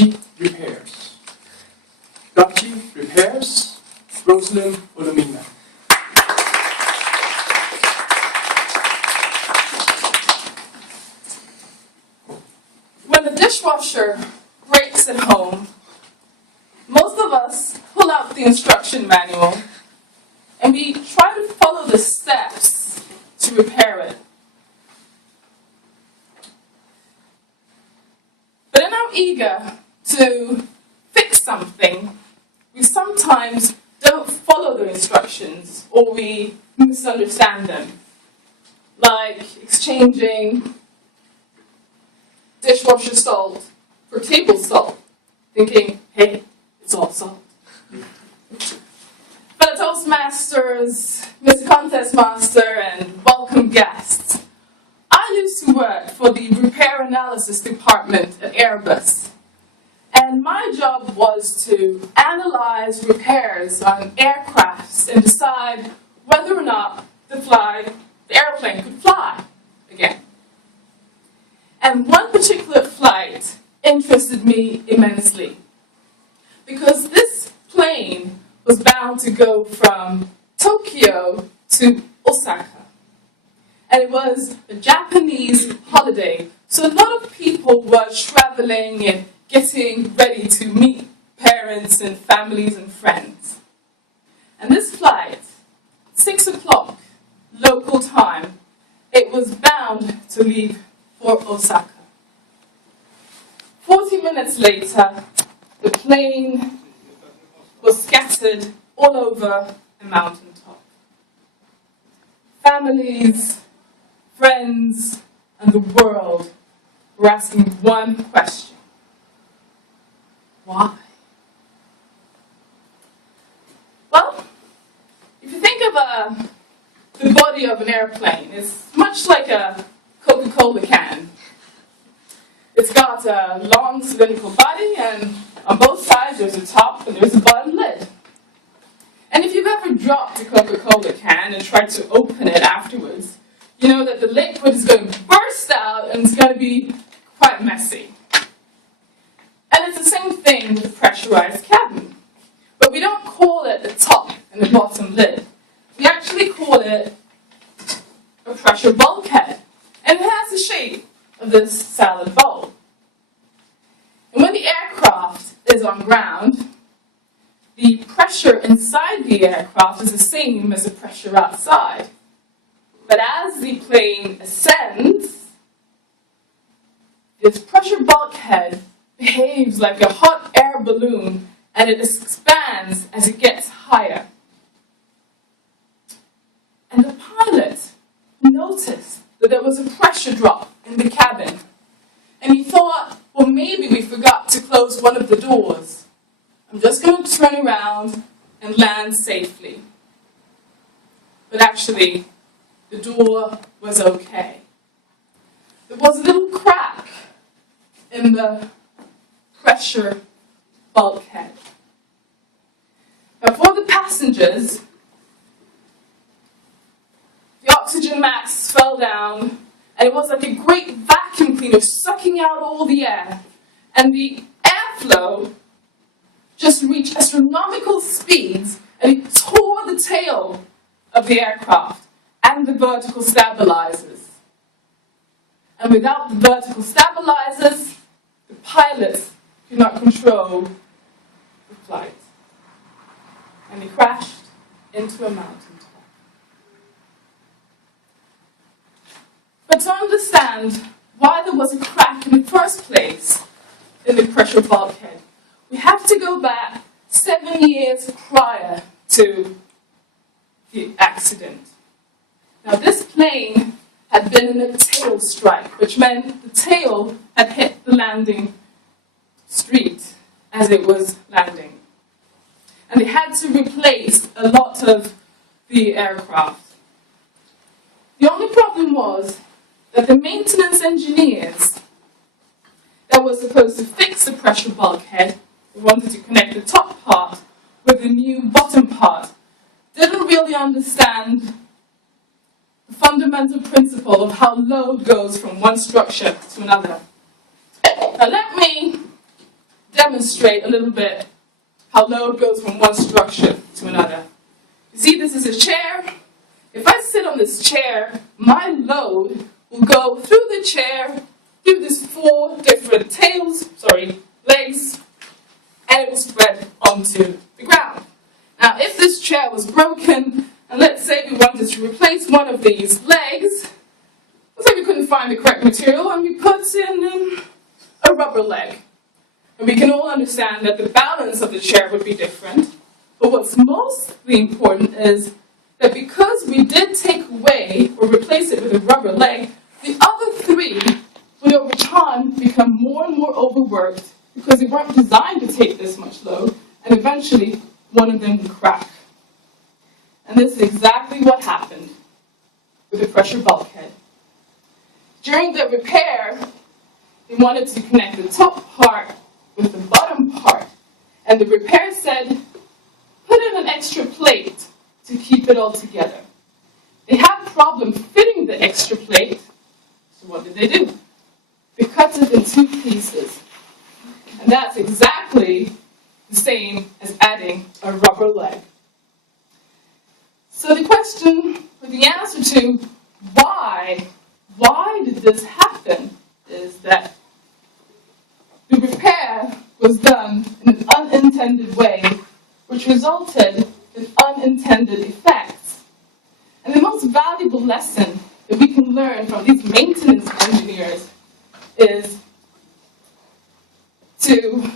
Dutchie repairs. Dutchie repairs, Roseline Olomina. When the dishwasher breaks at home, most of us pull out the instruction manual and we try to follow the steps to repair it. But in our eager to fix something, we sometimes don't follow the instructions or we misunderstand them. Like exchanging dishwasher salt for table salt, thinking, hey, it's all salt. Fellow Toastmasters, Mr. Contest Master, and welcome guests. I used to work for the repair analysis department at Airbus, and my job was to analyze repairs on aircrafts and decide whether or not the airplane could fly again. And one particular flight interested me immensely, because this plane was bound to go from Tokyo to Osaka. And it was a Japanese holiday, so a lot of people were traveling and getting ready to meet parents and families and friends. And this flight, 6 o'clock local time, it was bound to leave for Osaka. 40 minutes later, the plane was scattered all over a mountaintop. Families, friends, and the world were asking one question. Why? Well, if you think of the body of an airplane, it's much like a Coca-Cola can. It's got a long cylindrical body, and on both sides there's a top and there's a bottom lid. And if you've ever dropped a Coca-Cola can and tried to open it afterwards, you know that the liquid is going to burst out and it's going to be quite messy. And it's the same thing with the pressurized cabin. But we don't call it the top and the bottom lid. We actually call it a pressure bulkhead. And it has the shape of this salad bowl. And when the aircraft is on ground, the pressure inside the aircraft is the same as the pressure outside. But as the plane ascends, this pressure bulkhead behaves like a hot air balloon, and it expands as it gets higher. And the pilot noticed that there was a pressure drop in the cabin. And he thought, well, maybe we forgot to close one of the doors. I'm just going to turn around and land safely. But actually, the door was okay. There was a little crack in the pressure bulkhead. Now, for the passengers, the oxygen mask fell down, and it was like a great vacuum cleaner sucking out all the air. And the airflow just reached astronomical speeds, and it tore the tail of the aircraft and the vertical stabilizers. And without the vertical stabilizers, the pilots could not control the flight. And they crashed into a mountaintop. But to understand why there was a crack in the first place in the pressure bulkhead, we have to go back 7 years prior to the accident. Now, this plane had been in a tail strike, which meant the tail had hit the landing street as it was landing. And they had to replace a lot of the aircraft. The only problem was that the maintenance engineers that were supposed to fix the pressure bulkhead, they wanted to connect the top part with the new bottom part, didn't really understand the fundamental principle of how load goes from one structure to another. Now let me demonstrate a little bit how load goes from one structure to another. You see, this is a chair. If I sit on this chair, my load will go through the chair, through these 4 different legs, and it will spread onto the ground. Now, if this chair was broken, and let's say we wanted to replace one of these legs, let's say we couldn't find the correct material, and we put in a rubber leg. And we can all understand that the balance of the chair would be different. But what's mostly important is that because we did take away or replace it with a rubber leg, the other 3 would over time become more and more overworked because they weren't designed to take this much load, and eventually one of them would crack. And this is exactly what happened with the pressure bulkhead. During the repair, they wanted to connect the top part with the bottom part, and the repair said, put in an extra plate to keep it all together. They had a problem fitting the extra plate, so what did they do? They cut it in 2 pieces. And that's exactly the same as adding a rubber leg. So the question, or the answer to why did this happen, is that the repair was done in an unintended way, which resulted in unintended effects. And the most valuable lesson that we can learn from these maintenance engineers is to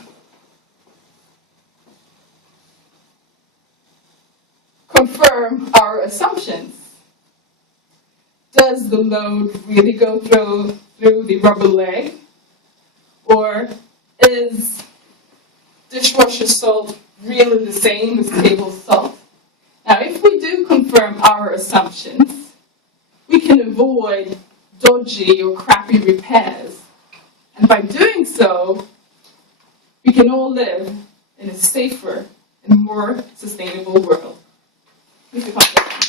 confirm our assumptions. Does the load really go through the rubber leg? Or is dishwasher salt really the same as table salt? Now, if we do confirm our assumptions, we can avoid dodgy or crappy repairs. And by doing so, we can all live in a safer and more sustainable world. Mr. Conklin.